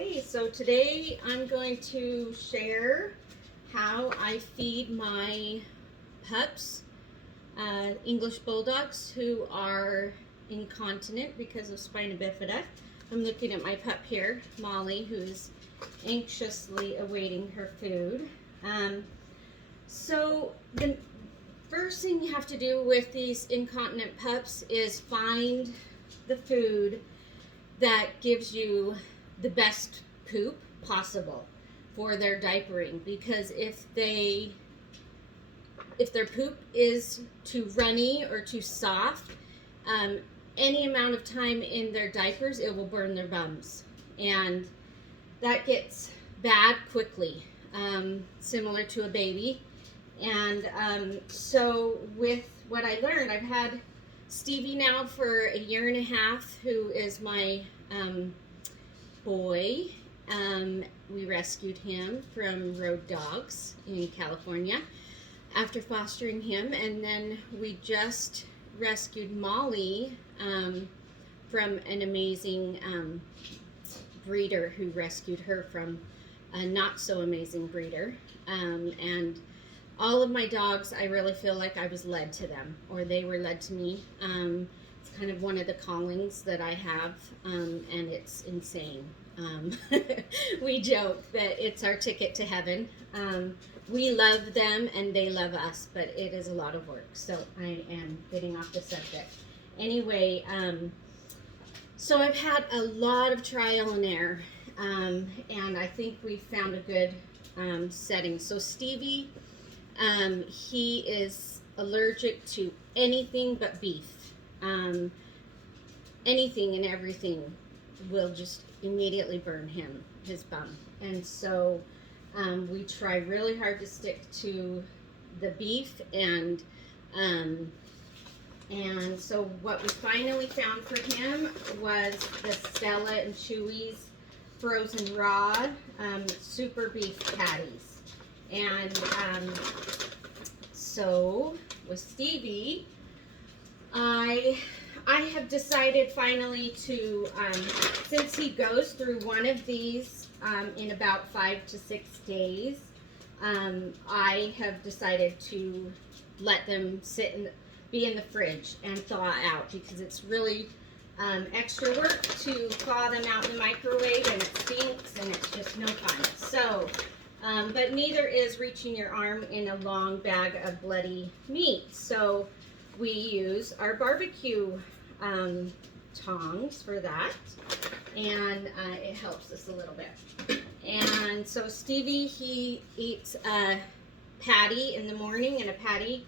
Okay, so today I'm going to share how I feed my pups, English Bulldogs, who are incontinent because of Spina Bifida. I'm looking at my pup here, Molly, who's anxiously awaiting her food. So the first thing you have to do with these incontinent pups is find the food that gives you the best poop possible for their diapering, because if their poop is too runny or too soft, any amount of time in their diapers, it will burn their bums, and that gets bad quickly, similar to a baby. And so with what I learned, I've had Stevie now for a year and a half, who is my boy. We rescued him from road dogs in California after fostering him, and then we just rescued Molly from an amazing breeder who rescued her from a not so amazing breeder. And all of my dogs, I really feel like I was led to them, or they were led to me. It's kind of one of the callings that I have, and it's insane. We joke that it's our ticket to heaven. We love them and they love us, but it is a lot of work. So I am getting off the subject. Anyway, so I've had a lot of trial and error, and I think we found a good setting. So Stevie, he is allergic to anything but beef. Anything and everything will just immediately burn his bum. And so we try really hard to stick to the beef, and so what we finally found for him was the Stella and Chewy's frozen raw super beef patties. And so with Stevie, I have decided finally to, since he goes through one of these in about 5 to 6 days, I have decided to let them be in the fridge and thaw out, because it's really extra work to thaw them out in the microwave, and it stinks and it's just no fun. So, but neither is reaching your arm in a long bag of bloody meat. So we use our barbecue tongs for that, and it helps us a little bit. And so Stevie, he eats a patty in the morning and a patty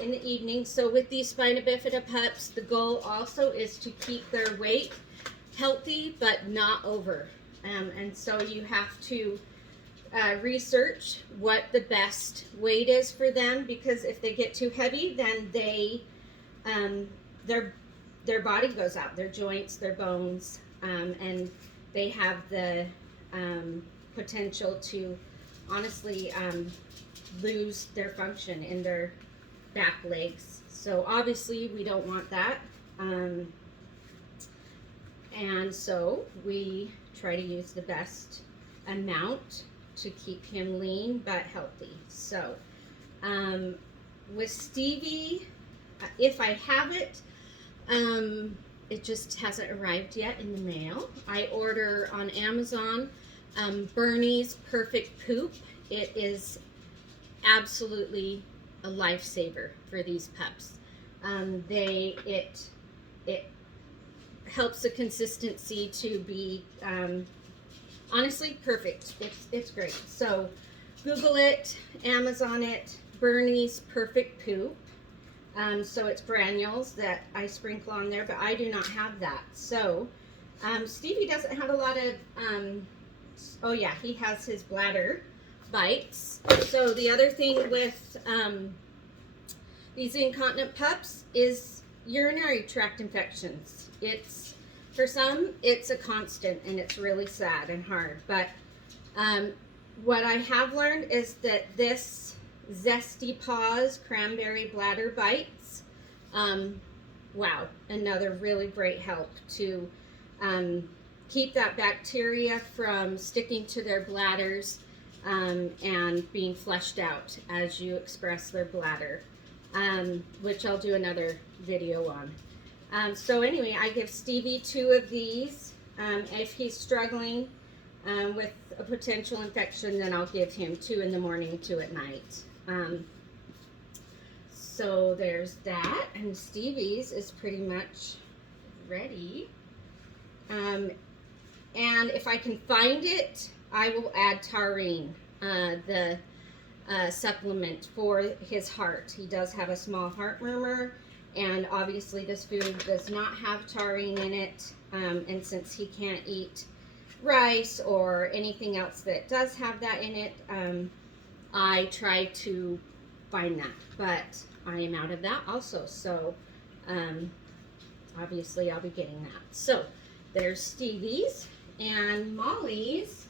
in the evening. So with these Spina Bifida pups, the goal also is to keep their weight healthy but not over. And so you have to research what the best weight is for them, because if they get too heavy, then their body goes out, their joints, their bones, and they have the potential to honestly lose their function in their back legs. So obviously we don't want that, and so we try to use the best amount to keep him lean but healthy. So with Stevie, if I have it, it just hasn't arrived yet in the mail. I order on Amazon Bernie's Perfect Poop. It is absolutely a lifesaver for these pups. It helps the consistency to be honestly perfect. It's great. So Google it, Amazon it, Bernie's Perfect Poop. So it's granules that I sprinkle on there, but I do not have that. So Stevie doesn't have a lot of, oh yeah, he has his bladder bites. So the other thing with these incontinent pups is urinary tract infections. For some, it's a constant, and it's really sad and hard. But what I have learned is that this Zesty Paws Cranberry Bladder Bites, wow, another really great help to keep that bacteria from sticking to their bladders and being flushed out as you express their bladder, which I'll do another video on. So anyway, I give Stevie 2 of these. If he's struggling with a potential infection, then I'll give him 2 in the morning, 2 at night. So there's that, and Stevie's is pretty much ready. And if I can find it, I will add taurine, the supplement for his heart. He does have a small heart murmur, and obviously this food does not have taurine in it. And since he can't eat rice or anything else that does have that in it, I try to find that, but I am out of that also. So obviously I'll be getting that. So there's Stevie's, and Molly's,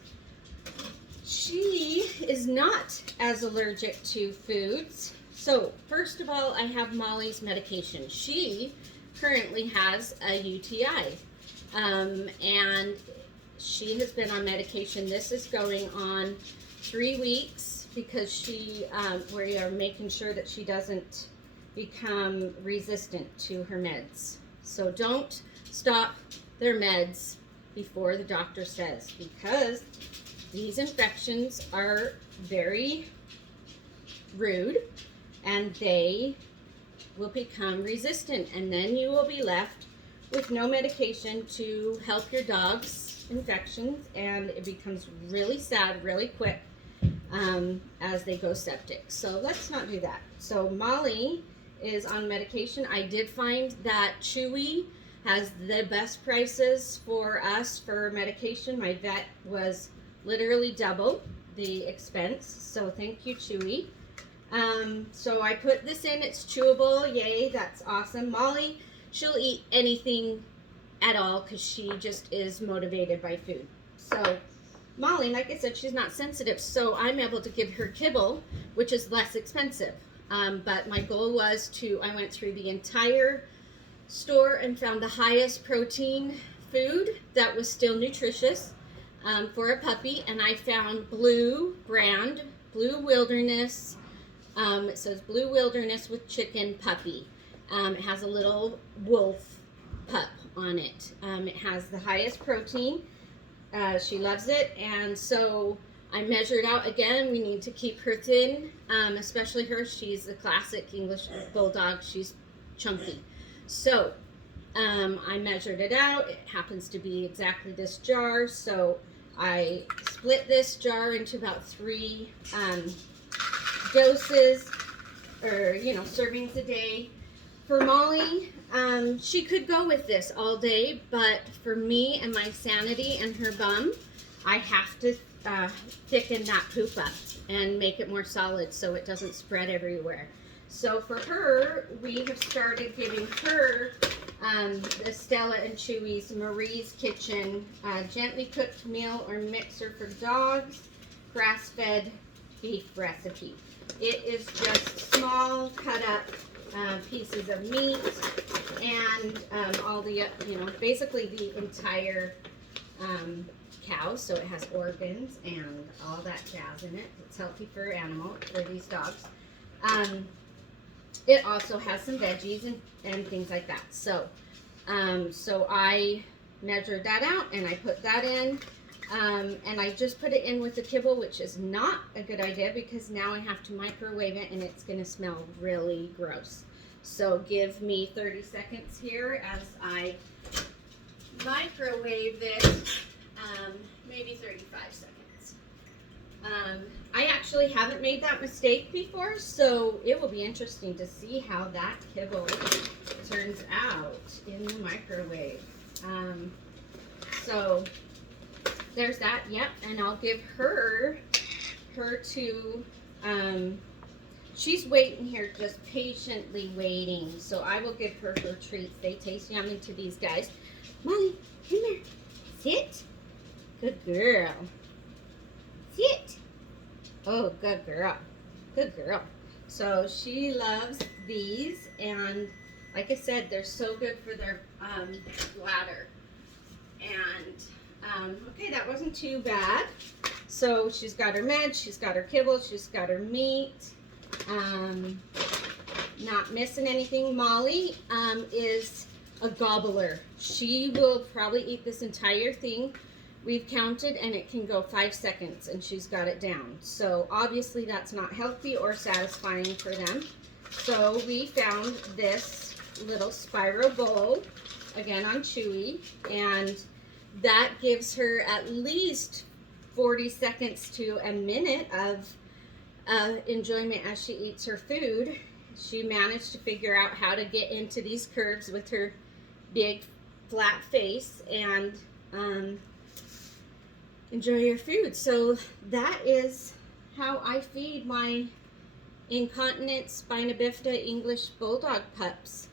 she is not as allergic to foods. So first of all, I have Molly's medication. She currently has a UTI, and she has been on medication. This is going on 3 weeks because we are making sure that she doesn't become resistant to her meds. So don't stop their meds before the doctor says, because these infections are very rude and they will become resistant, and then you will be left with no medication to help your dog's infections, and it becomes really sad really quick as they go septic. So let's not do that. So Molly is on medication. I did find that Chewy has the best prices for us for medication. My vet was literally double the expense, so thank you, Chewy. So I put this in. It's chewable. Yay, that's awesome. Molly, she'll eat anything at all because she just is motivated by food. So Molly, like I said, she's not sensitive, so I'm able to give her kibble, which is less expensive. But my goal was I went through the entire store and found the highest protein food that was still nutritious for a puppy, and I found Blue brand, Blue Wilderness. It says Blue Wilderness with chicken puppy. It has a little wolf pup on it. It has the highest protein. She loves it, and so I measured out again. We need to keep her thin, especially her. She's the classic English Bulldog. She's chunky. So I measured it out. It happens to be exactly this jar. So I split this jar into about 3 doses, or servings a day. For Molly, she could go with this all day, but for me and my sanity and her bum, I have to thicken that poop up and make it more solid so it doesn't spread everywhere. So for her, we have started giving her the Stella and Chewy's Marie's Kitchen gently cooked meal or mixer for dogs, grass-fed beef recipe. It is just small cut up pieces of meat and all the, basically the entire cow. So it has organs and all that jazz in it. It's healthy for these dogs. It also has some veggies and things like that. So, so I measured that out and I put that in. And I just put it in with the kibble, which is not a good idea because now I have to microwave it and it's going to smell really gross. So give me 30 seconds here as I microwave this, maybe 35 seconds. I actually haven't made that mistake before, so it will be interesting to see how that kibble turns out in the microwave. So there's that, yep, and I'll give her to, she's waiting here, just patiently waiting, so I will give her treats. They taste yummy to these guys. Molly, come here, sit. Good girl. Sit. Oh, good girl. Good girl. So she loves these, and like I said, they're so good for their bladder. And Okay, that wasn't too bad. So she's got her meds, she's got her kibble, she's got her meat. Not missing anything. Molly is a gobbler. She will probably eat this entire thing. We've counted and it can go 5 seconds and she's got it down. So obviously that's not healthy or satisfying for them. So we found this little spiral bowl, again on Chewy, and that gives her at least 40 seconds to a minute of enjoyment as she eats her food. She managed to figure out how to get into these curves with her big flat face and enjoy her food. So that is how I feed my Incontinence Spina Bifida English Bulldog pups.